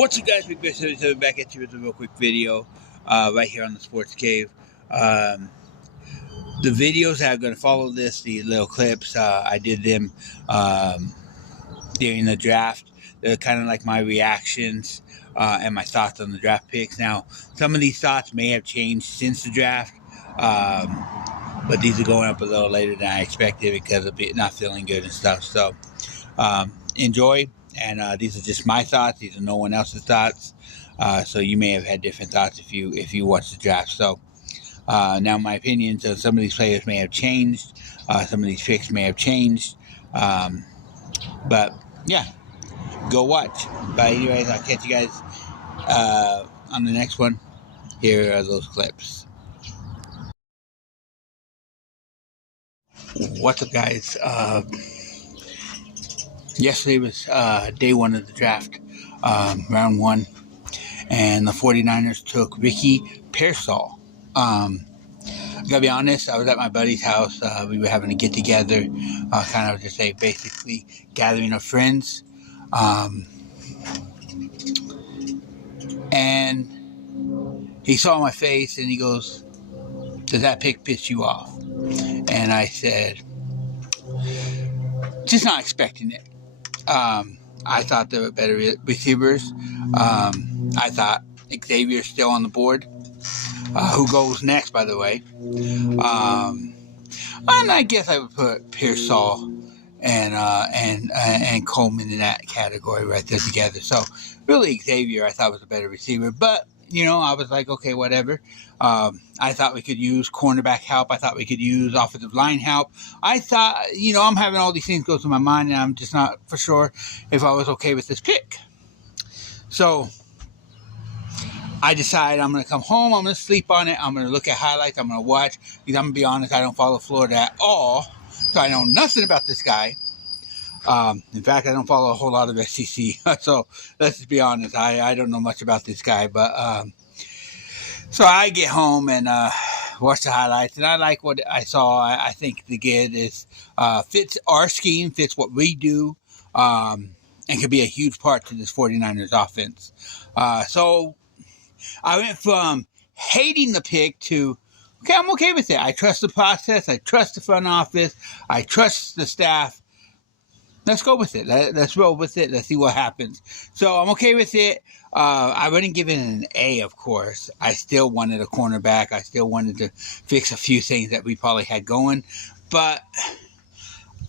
What's up, guys? Big Bear 77 back at you with a real quick video right here on the Sports Cave. The videos that are going to follow this, the little clips, I did them during the draft. They're kind of like my reactions and my thoughts on the draft picks. Now, some of these thoughts may have changed since the draft, but these are going up a little later than I expected because of it not feeling good and stuff. So, enjoy. And these are just my thoughts. These are no one else's thoughts. So you may have had different thoughts if you watch the draft. So now my opinions of some of these players may have changed. Some of these picks may have changed. But yeah, go watch. But anyways, I'll catch you guys on the next one. Here are those clips. What's up, guys? Yesterday was day one of the draft, round one, and the 49ers took Ricky Pearsall. I gotta be honest, I was at my buddy's house. We were having a get together, kind of just a basically gathering of friends. And he saw my face and he goes, "Does that pick piss you off?" And I said, "Just not expecting it." I thought there were better receivers. I thought Xavier's still on the board. Who goes next, by the way? And I guess I would put Pearsall and Coleman in that category right there together. So really, Xavier I thought was a better receiver, but I was like, okay, whatever. I thought we could use cornerback help. I thought we could use offensive line help. I thought, I'm having all these things go through my mind, and I'm just not for sure if I was okay with this pick. So I decided I'm going to come home. I'm going to sleep on it. I'm going to look at highlights. I'm going to watch. Because I'm going to be honest, I don't follow Florida at all. So I know nothing about this guy. In fact, I don't follow a whole lot of SEC. So let's just be honest. I don't know much about this guy. But so I get home and watch the highlights. And I like what I saw. I think the kid fits our scheme, fits what we do, and could be a huge part to this 49ers offense. So I went from hating the pick to, okay, I'm okay with it. I trust the process. I trust the front office. I trust the staff. Let's go with it. Let's roll with it. Let's see what happens. So I'm okay with it. I wouldn't give it an A, of course. I still wanted a cornerback. I still wanted to fix a few things that we probably had going. But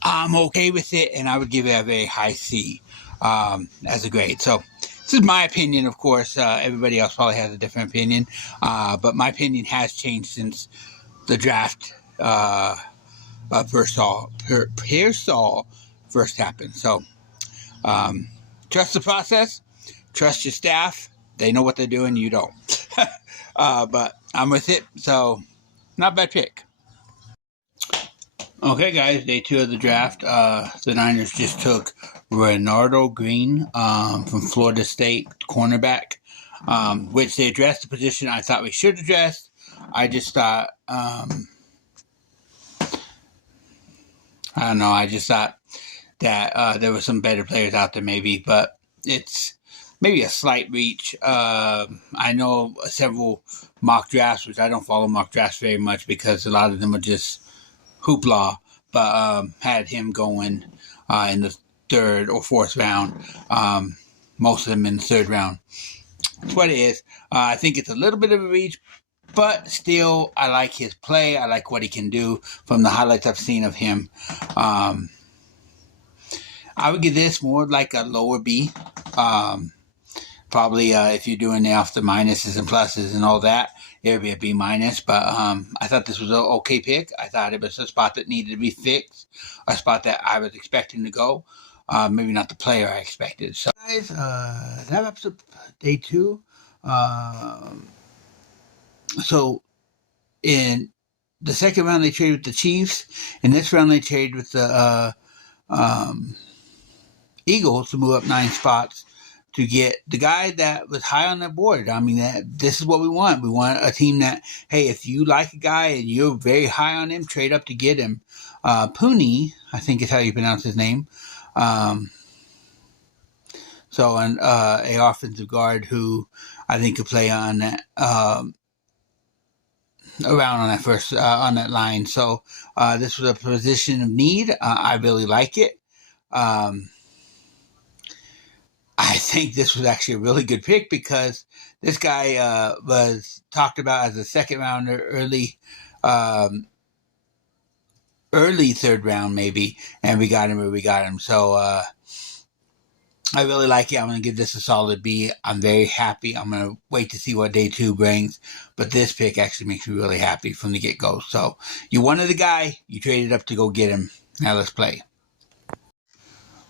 I'm okay with it, and I would give it a very high C as a grade. So this is my opinion, of course. Everybody else probably has a different opinion. But my opinion has changed since the draft Pearsall first happened. So trust the process. Trust your staff. They know what they're doing. You don't. But I'm with it. So not a bad pick. Okay, guys, day two of the draft. The Niners just took Renardo Green from Florida State, cornerback, which they addressed the position I thought we should address. I just thought, I don't know, I just thought that there were some better players out there maybe, but it's maybe a slight reach. I know several mock drafts, which I don't follow mock drafts very much because a lot of them are just hoopla, but had him going in the third or fourth round, most of them in the third round. That's what it is. I think it's a little bit of a reach, but still, I like his play. I like what he can do from the highlights I've seen of him. I would give this more like a lower B. Probably if you're doing it off the minuses and pluses and all that, it would be a B minus. But I thought this was an okay pick. I thought it was a spot that needed to be fixed, a spot that I was expecting to go. Maybe not the player I expected. So, guys, that wraps up day two. So, in the second round, they traded with the Chiefs. In this round, they traded with the Eagles to move up 9 spots to get the guy that was high on their board. I mean, this is what we want. We want a team that, hey, if you like a guy and you're very high on him, trade up to get him. Pooney, I think is how you pronounce his name. So an a offensive guard who I think could play on that around on that first on that line. So this was a position of need. I really like it. Um, I think this was actually a really good pick because this guy was talked about as a second rounder, early third round maybe, and we got him where we got him. So I really like it. I'm going to give this a solid B. I'm very happy. I'm going to wait to see what day 2 brings. But this pick actually makes me really happy from the get-go. So you wanted the guy. You traded up to go get him. Now let's play.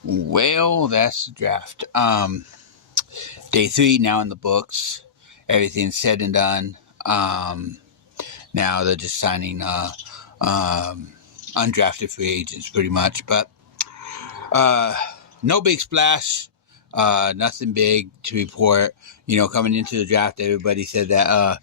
Well, that's the draft. Day 3 now in the books. Everything's said and done. Now they're just signing undrafted free agents pretty much. But no big splash. Nothing big to report. Coming into the draft, everybody said that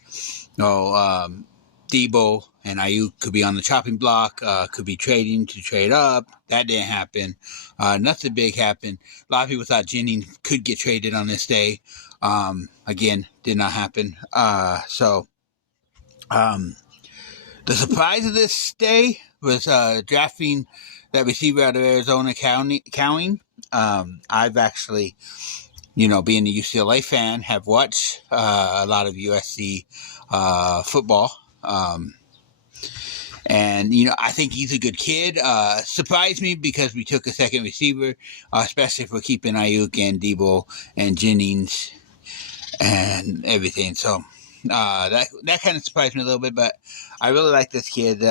Debo and Ayuk could be on the chopping block, could be trading to trade up. That didn't happen. Nothing big happened. A lot of people thought Jennings could get traded on this day. Again, did not happen. The surprise of this day was drafting that receiver out of Arizona, Cowing. I've actually, being a UCLA fan, have watched a lot of USC football. And I think he's a good kid. Surprised me because we took a second receiver, especially if we're keeping Ayuk and Debo and Jennings and everything. So that kind of surprised me a little bit, but I really like this kid.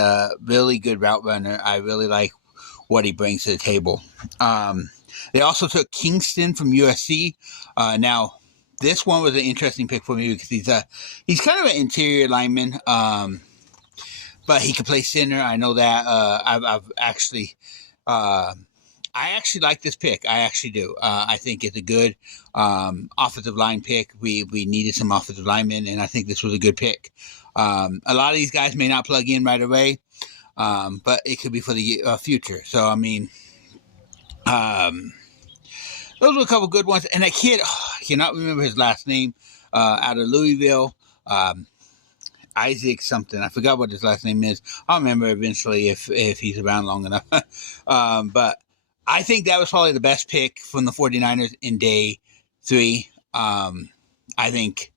Really good route runner. I really like what he brings to the table. They also took Kingston from USC. Now, this one was an interesting pick for me because he's kind of an interior lineman, but he can play center. I know that. I've actually, I actually like this pick. I actually do. I think it's a good offensive line pick. We needed some offensive linemen, and I think this was a good pick. A lot of these guys may not plug in right away, but it could be for the future. So, I mean, those were a couple good ones. And that kid, I cannot remember his last name, out of Louisville, Isaac something. I forgot what his last name is. I'll remember eventually if he's around long enough. But I think that was probably the best pick from the 49ers in day 3. I think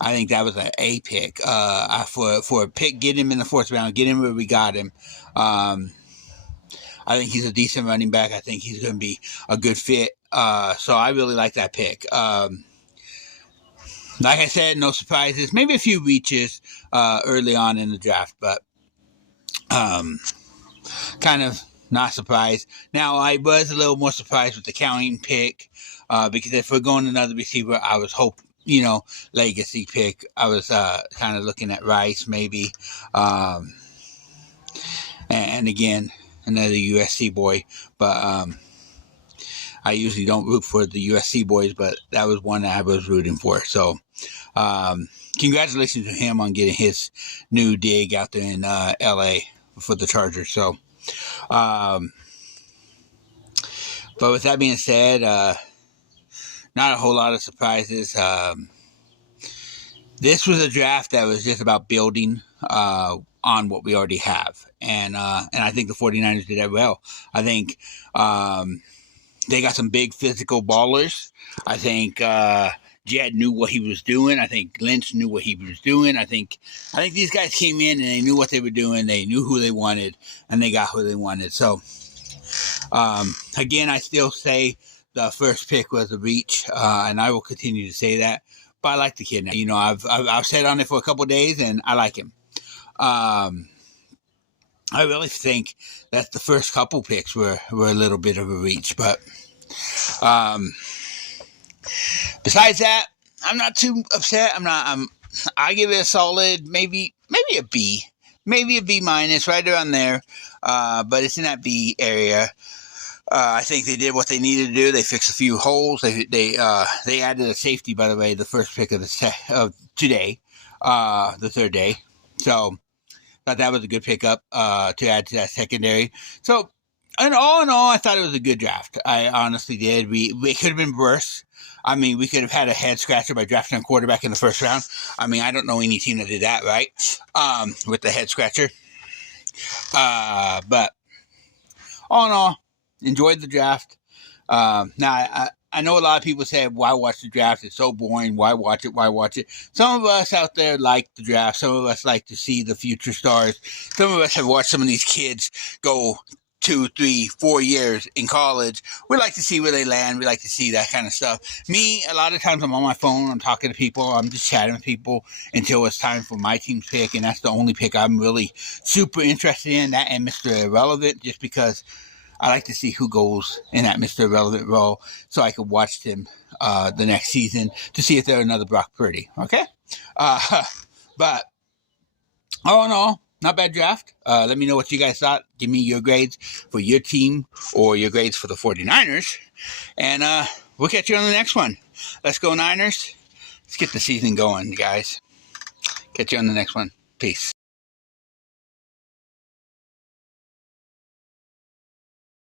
that was an A pick for a pick. Get him in the 4th round. Get him where we got him. I think he's a decent running back. I think he's going to be a good fit. So I really like that pick. Like I said, no surprises. Maybe a few reaches early on in the draft, but kind of not surprised. Now, I was a little more surprised with the Counting pick because if we're going another receiver, I was hoping, legacy pick. I was kind of looking at Rice maybe. And again, another USC boy. But I usually don't root for the USC boys, but that was one that I was rooting for. So congratulations to him on getting his new dig out there in LA for the Chargers. So, but with that being said, not a whole lot of surprises. This was a draft that was just about building on what we already have. And I think the 49ers did that well. I think they got some big physical ballers. I think Jed knew what he was doing. I think Lynch knew what he was doing. I think these guys came in and they knew what they were doing. They knew who they wanted, and they got who they wanted. So, again, I still say the first pick was a reach, and I will continue to say that. But I like the kid now. I've sat on it for a couple of days, and I like him. I really think that the first couple picks were a little bit of a reach, but besides that, I'm not too upset. I give it a solid, maybe a B, maybe a B minus, right around there. But it's in that B area. I think they did what they needed to do. They fixed a few holes. They added a safety, by the way, the first pick of today, the 3rd day. So thought that was a good pickup to add to that secondary. So And all in all, I thought it was a good draft. I honestly did. We could have been worse. I mean, we could have had a head scratcher by drafting a quarterback in the first round. I mean, I don't know any team that did that, right? With the head scratcher. But all in all, enjoyed the draft. Now, I know a lot of people say, why watch the draft? It's so boring. Why watch it? Why watch it? Some of us out there like the draft. Some of us like to see the future stars. Some of us have watched some of these kids go 2, 3, 4 years in college. We like to see where they land. We like to see that kind of stuff. Me, a lot of times I'm on my phone. I'm talking to people. I'm just chatting with people until it's time for my team's pick. And that's the only pick I'm really super interested in, that and Mr. Irrelevant, just because I like to see who goes in that Mr. Irrelevant role so I could watch them the next season to see if they're another Brock Purdy. Okay? But all in all, not bad draft. Let me know what you guys thought. Give me your grades for your team or your grades for the 49ers. And we'll catch you on the next one. Let's go Niners. Let's get the season going, guys. Catch you on the next one. Peace.